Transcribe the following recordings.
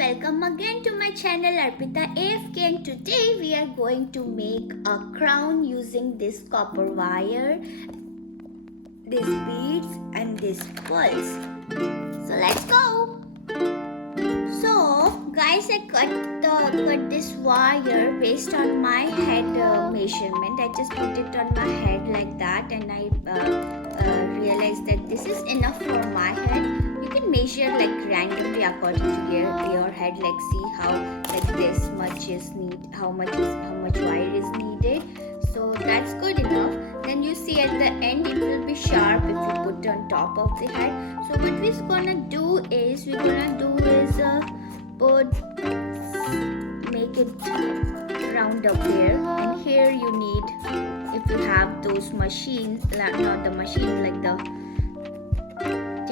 welcome again to my channel Arpita AFK, and today we are going to make a crown using this copper wire, these beads and these pearls. So let's go. So guys, I cut this wire based on my head measurement. I just put it on my head like that, and I realized that this is enough for my head. You can measure like randomly according to your head, like see how like this much is need, how much wire is needed. So that's good enough. Then you see at the end it will be sharp if you put on top of the head. So what we're gonna do is make it round up here, and here you need, if you have those machines, not the machine, like the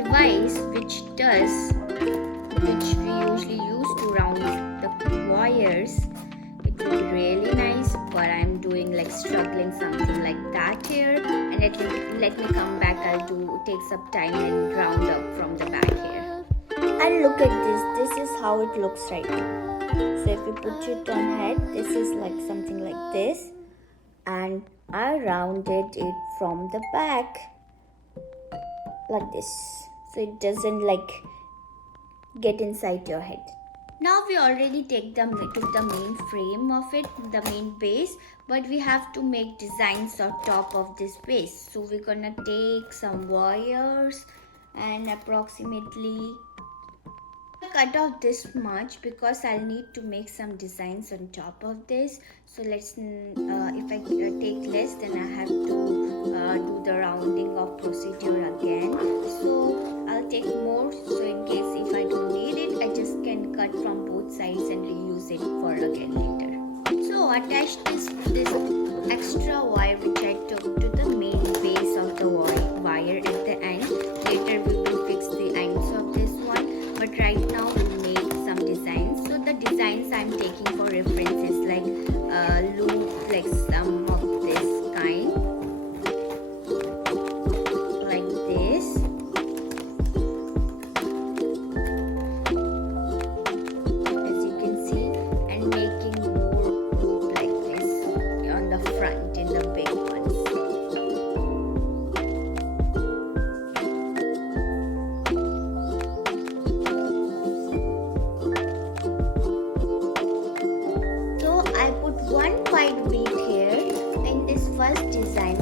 device which we usually use to round the wires, it will be really nice. But I'm doing like struggling something like that here, and let me come back. I'll take some time and round up from the back here. And look at this is how it looks right now. So if you put it on head, this is like something like this, and I rounded it from the back like this, so it doesn't like get inside your head. Now we already took the main frame of it, the main base, but we have to make designs on top of this base. So we're gonna take some wires and approximately cut off this much because I'll need to make some designs on top of this. So let's if I take less, then I have to do the rounding of procedure again. So I'll take more, so in case if I don't need it, I just can cut from both sides and reuse it for again later. So attach this extra wire which I took to the main base of the wire at the end. Later we will fix the ends of this one, but right now we'll make some designs. So the designs I'm taking for reference is like loop, like some of this kind, like this, as you can see, and making more loop like this on the front in the big ones. One wide bead here in this first design.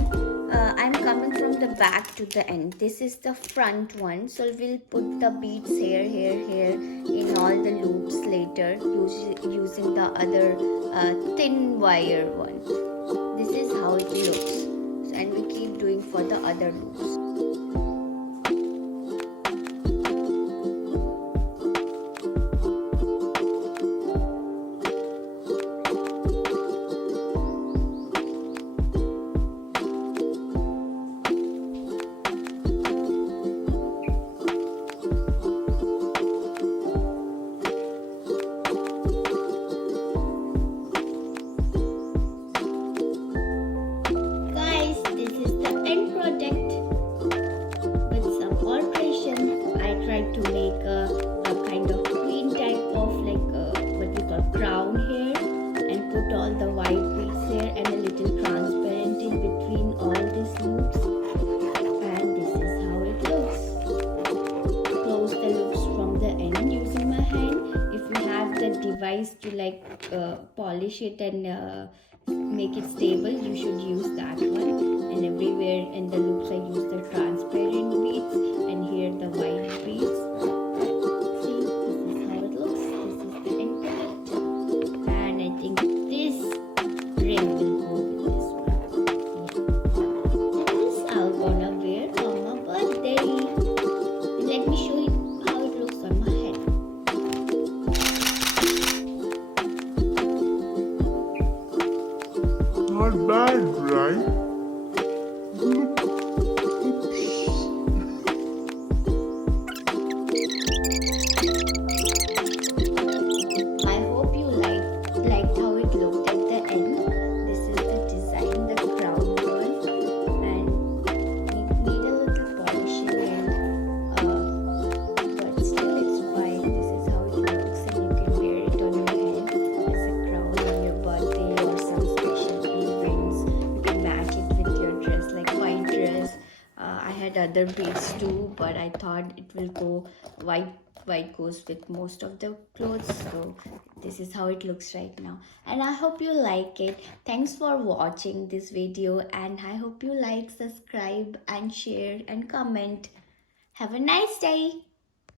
I'm coming from the back to the end. This is the front one, so we'll put the beads here in all the loops later using the other thin wire one. This is how it looks, and we keep doing for the other loops. To make a kind of queen type of like what we call crown here, and put all the white beads here and a little transparent in between all these loops, and this is how it looks. Close the loops from the end using my hand. If you have the device to like polish it and make it stable, you should use that one. And everywhere in the loops I use the transparent beads, and here the white beads. See, this is how it looks. This is the end product, and I think this ring will go with this one. This I'm gonna wear on my birthday. And let me show you how it looks on my head. Not bad, right? tried other beads too, but I thought it will go white. White goes with most of the clothes, so this is how it looks right now. And I hope you like it. Thanks for watching this video, and I hope you like, subscribe, and share and comment. Have a nice day.